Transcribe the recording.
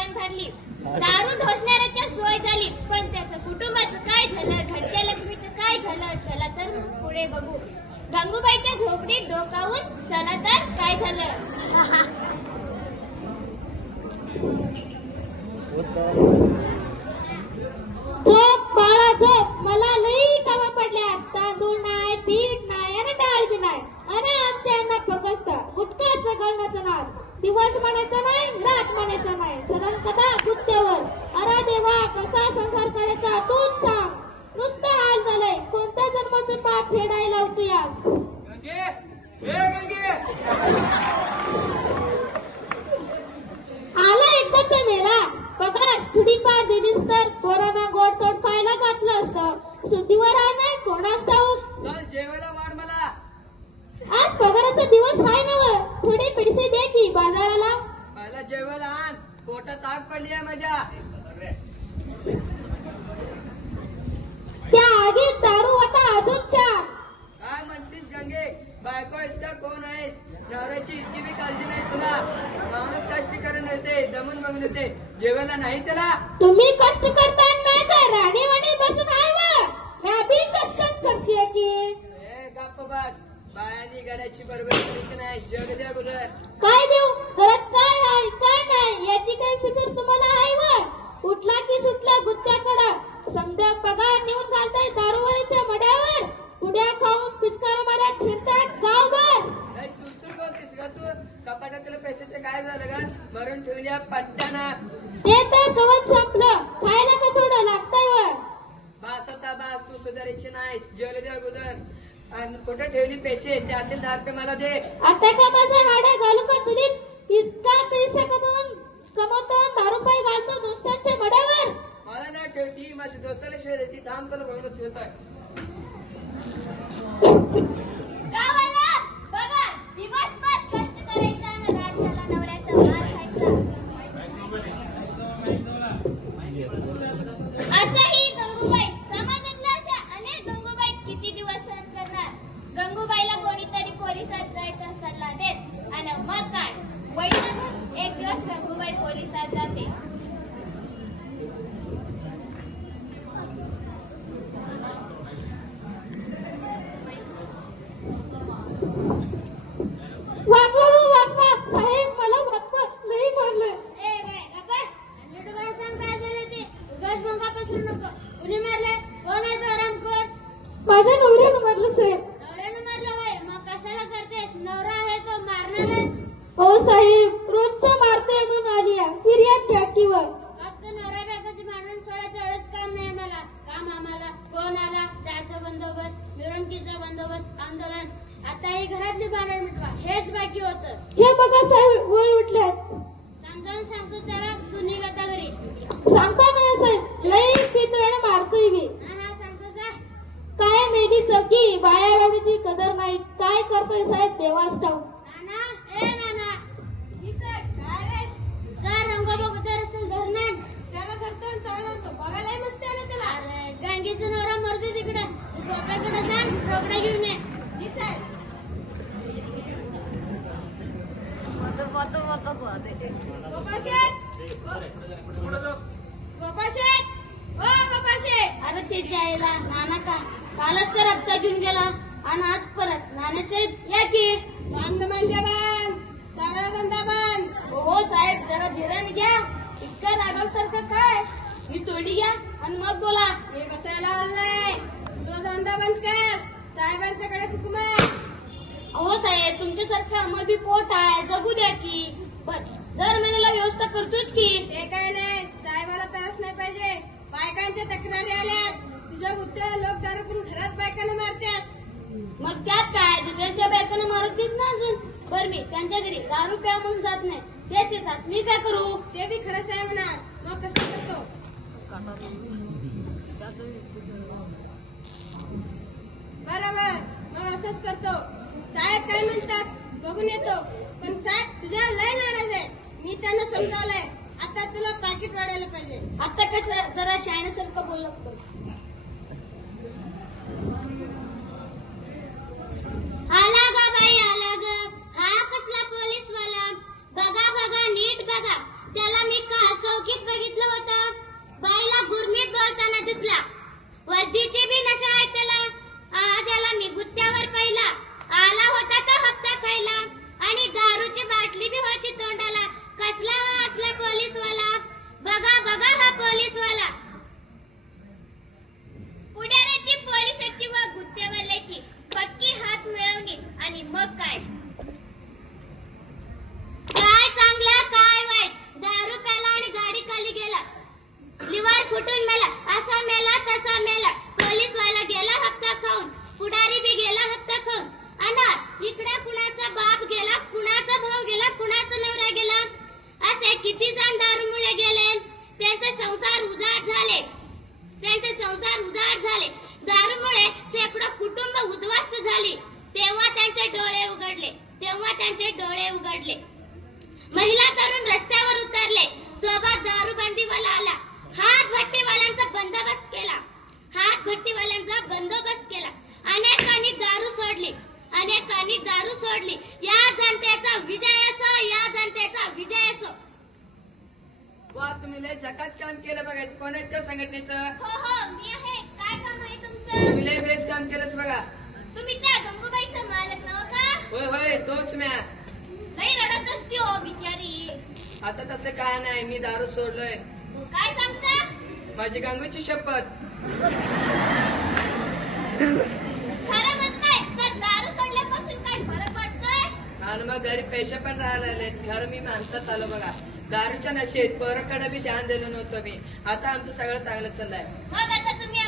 दुकान भरली, दारू ढोसणाऱ्याच्या सोय झाली, पण त्याचं कुटुंबाचं काय झालं, घरच्या लक्ष्मीचं काय झालं, चला तर मग पुढे बघू. गंगूबाईच्या झोपडीत डोकावून चला तर काय झालं. झोप बाळा झोप, मला लई कामा पडल्या, तांदूळ नाही, पीठ नाही आणि डाळ बी नाही, आणि आमच्या यांना फगसता गुटखाचं गळण्याचं नाद, दिवस म्हणायचं नाही, रात म्हणायचं नाही, सगळं कदा गुत्त्यावर. अरे देवा, कसा संसार करायचा तूच सांग, नुसतं हाल झालंय, कोणत्या जन्माचं पाप फेडायला लावतो यास. आला एकदाचा मेला, पगार थोडीफार दिलीस तर पोरांना गोड तोड खायला घातलं असतं, सुट्टीवर आहे नाही कोणास ठाऊक. चल जेवायला वाढ मला. आज पगाराचा दिवस आहे ना, थोडे पैसे दे की बाजाराला. मला जेवायला आण, पोटात आग पडली आहे माझ्या. त्या आगीत दारू आता अजून छान. काय म्हणतीस गंगे, बायको आहेस का कोण आहेस, नवऱ्याची इतकी बी काळजी नाही तुला. माणूस कष्ट करून येते, दमून बघून येते, जेवायला नाही त्याला. तुम्ही कष्ट करताय नाही का राणीवाणी बसून आहे व मी बी कष्टच करते की. ए गप्प बस, बायानी गड्याची बरोबरी करायची नाही, जग द्या अगोदर. काय देऊ घरात, काय आहे काय नाही याची काही फिकर तुम्हाला आहे व. उठला की सुटला गुत्त्याकडं, समजा पगार नेऊन घालताय दारूवरीच्या मड्यावर, पुड्या खाऊन पिचकार माऱ्या फिरतायत गावभर. नाही चुरचूर बोलतीस का तू, कपाटातल्या पैशाचं काय झालं का, भरून ठेवल्या पट्ट्याना. ते तर गवत संपलं, खायला का थोडं लागतंय व. बास आता बास, तू सुधारायची नाहीस, जग द्या अगोदर. आणि कुठे ठेवली पैसे, त्यातील 10 रुपये मला दे. आता का माझं हाडं घालू का चुलीत, इतका पैसा कमवतो, दारू पाय घालतो दोस्तांच्या मड्यावर. मला नाही ठेवती, माझ्या दोस्ताला शिवाय देती, थांब तुला बघूनच होत आहे. गावाला बघा, दिवसभर कष्ट करायचं आणि राज्याला नवऱ्याचा मार खायचा. असंही गंगूबाई, समाजातल्या अशा अनेक गंगूबाई किती दिवस सहन करणार. गंगूबाईला कोणीतरी पोलिसात जायचा सल्ला देत आणि मग काय, वैतागून एक दिवस गंगूबाई पोलिसात जाते. वाचवा हो, वाचवा साहेब, मला वाचवा, लई मारलंय. ए बाय गप्पस, नीट मला सांग काय झालं ते, उगाच भंगा पसरू नको. कुणी मारले, कोण आहे तो आरामखोर? माझ्या नवऱ्यानं मारलं साहेब. नवऱ्यानं मारलं होय, मग कशाला करतेस, नवरा आहे तो मारणारच. हो साहेब, रोजचं मारते म्हणून आली आहे, फिर्याद घ्या की वर. फक्त नवरा बायकोची भांडण सोडायचं एवढंच काम नाही मला. काम आम्हाला कोण आला त्याचा बंदोबस्त, मिरवणुकीचा बंदोबस्त, आंदोलन, आता ही घरातली भांडण मिटवा हेच बाकी होतं. हे बघा साहेब, वर उठल्यात. समजावून सांगतो त्याला, तू निघ आता घरी. सांगता नाही साहेब, लई पितळ्यानं मारतोय मी. हा सांगतो जा. काय मेली चौकी, बाया बाबीची कदर नाही, काय करतोय साहेब देवास ठाऊक. नाना, ए नाना. जी सर, काय रे? जा रंग बघतर असेल धरणात. त्याला धरतो चालवतो, बघायलाही मस्ती आली त्याला. अरे गांगीचं नवरा मरते तिकडं, तू गोप्याकडे जा, रोकडे घेऊन ये. जी सर. गोपाशेठ, गोपाशेठ, ओ गोपाशेठ. अरे त्याच्या आईला नाना का कालच तर हप्ता घेऊन गेला आणि आज परत. नानासाहेब या की. बंद म्हणजे बंद, सगळा धंदा बंद. हो साहेब, जरा धीराने घ्या, इतका रागावसारखं काय, मी तोडी घ्या आणि मग बोला. मी बसायला आलोय, तुझा धंदा बंद कर, साहेबांच्याकडे हुकूम आहे. अहो साहेब, तुमच्यासारखं आम्हाला बी पोट आहे, जगू द्या की. पण दर महिन्याला व्यवस्था करतोच की. ते काय नाही, साहेबाला त्रास नाही पाहिजे. बायकांच्या तक्रारी आल्यात, तुझ्या गुत्त्या लोक दारू पिऊन घरात बायकांना मारतात. मग त्यात काय, दुसऱ्यांच्या बायकांना मारतील ना अजून. बर मी त्यांच्या घरी दारू प्या म्हणून जात नाही, तेच येतात, मी काय करू. ते बी खरंच आहे म्हणा, मग कसं करतो. बरोबर, मग असंच करतो. साहेब काय म्हणतात बघून येतो, पण साहेब तुझ्या लय नाराज आहे. मी त्यांना समजावलंय, आता तुला पाकिट वाढायला पाहिजे. आता कसं जरा शहाण्यासारखं बोललं लागतो. आला ग बाई आला ग, हा कसला पोलीसवाला. बघा बघा नीट बघा, त्याला मी कालचं सकाळच काम केलं बघायचं. कोण आहेत का संघटनेचं? हो हो मी आहे. काय काम आहे तुमचं? तुम्ही लय बेस्ट काम केलंच बघा. तुम्ही त्या गंगूबाईचं मालक नव्ह का? होय होय तोच म्या. लई रडत असते हो बिचारी. आता तसं काय नाही, मी दारू सोडलोय. काय सांगता? माझी गंगूची शपथ. खरं म्हणताय तर दारू सोडल्यापासून काय फरक पडतोय? आणि मग घरी पैसे पण राहायला लागलेत. खरं मी माणसात आलो बघा. दारूच्या नशेत पोराकडे बी ध्यान दिलं नव्हतं मी. आता आमचं सगळं चांगलं चाललंय. मग